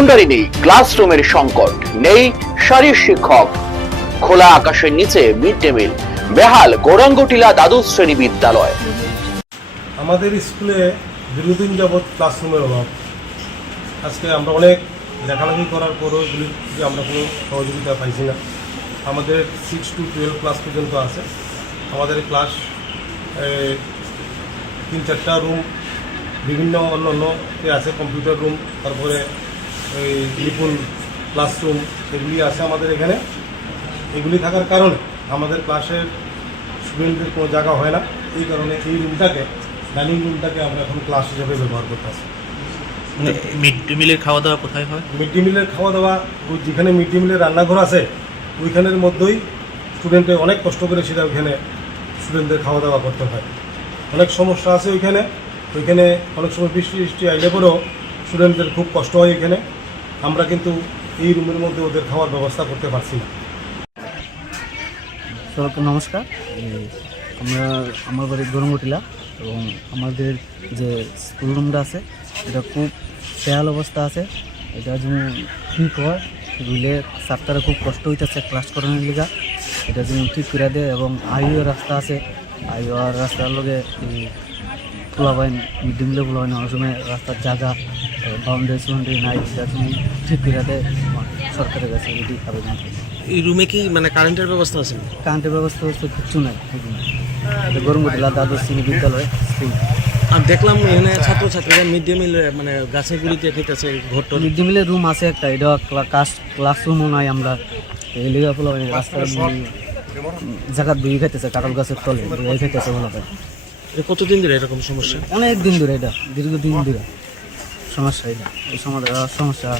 Boundary নেই, ক্লাসরুমের সংকট নেই, শারীর শিক্ষক, খোলা আকাশের নিচে মিড ডে মিল, বেহাল গৌরাঙ্গটিলা দ্বাদশ শ্রেণী বিদ্যালয়। আমাদের স্কুলে দীর্ঘদিন যাবৎ ক্লাসরুমের অভাব। আজকে আমরা অনেক লেখালেখি করার পরও এগুলির যে আমরা কোনো সহযোগিতা পাইছি না। আমাদের 6 to 12 ক্লাস পর্যন্ত আছে। আমাদের ক্লাস 3-4টা রুম, বিভিন্ন অন্য আছে, কম্পিউটার রুম, তারপরে এই নিপুণ ক্লাসরুম, এগুলি আছে আমাদের এখানে। এগুলি থাকার কারণে আমাদের ক্লাসের স্টুডেন্টদের কোনো জায়গা হয় না। এই কারণে এই রুমটাকে, ডাইনিং রুমটাকে আমরা এখন ক্লাস হিসেবে ব্যবহার করতেছি। মিড ডে মিলের খাওয়া দাওয়া কোথায় হয়? মিড ডে মিলের খাওয়া দাওয়া যেখানে মিড ডে মিলের রান্নাঘর আছে ওইখানের মধ্যেই স্টুডেন্টের অনেক কষ্ট করে সেটা ওইখানে স্টুডেন্টদের খাওয়া দাওয়া করতে হয়। অনেক সমস্যা আছে ওইখানে অনেক সময় বৃষ্টি আইলে পরেও স্টুডেন্টদের খুব কষ্ট হয় এখানে। আমরা কিন্তু এই রুমের মধ্যে ওদের খাওয়ার ব্যবস্থা করতে পারছি না। সবাইকে নমস্কার। আমার বাড়ি গৌরাঙ্গটিলা এবং আমাদের যে স্কুল রুমটা আছে এটা খুব বেহাল অবস্থা আছে। এটা যেমন ঠিক হয় রুলে ছাত্ররা খুব কষ্ট হইতেছে ক্লাস করানোর লিগা, এটা যেমন ঠিক করে দেয়। এবং আইওয়ার রাস্তা আছে, আইওয়ার রাস্তার লগে খোলা হয় মিড ডে মিলে খোলা হয় না, অনেক সময় রাস্তার জায়গা বাউন্ডারি নাই, এটা যেমন ঠিক করে দেয় সরকারের কাছে যদি আবেদন। এই রুমে কি মানে কারেন্টের ব্যবস্থা আছে? কারেন্টের ব্যবস্থা হচ্ছে কিচ্ছু নাই। গৌরাঙ্গটিলা দ্বাদশ শ্রেণী বিদ্যালয় স্কুল। আর দেখলাম এখানে ছাত্রছাত্রীরা মিড ডে মিল মানে গাছের গুড়িতে খেতেছে। ঘরটা মিড ডে মিলের রুম আছে একটা, এটা ক্লাসরুমও নাই। আমরা এই লিগা ফলো রাস্তায় জায়গা দুই খাইতেছে, কাঁঠাল গাছের তলে দুই খাইতেছে বলা যায়। কতদিন ধরে এরকম সমস্যা? অনেক দিন ধরে, এটা দীর্ঘদিন ধরে সমস্যা। এটা এই সমস্যা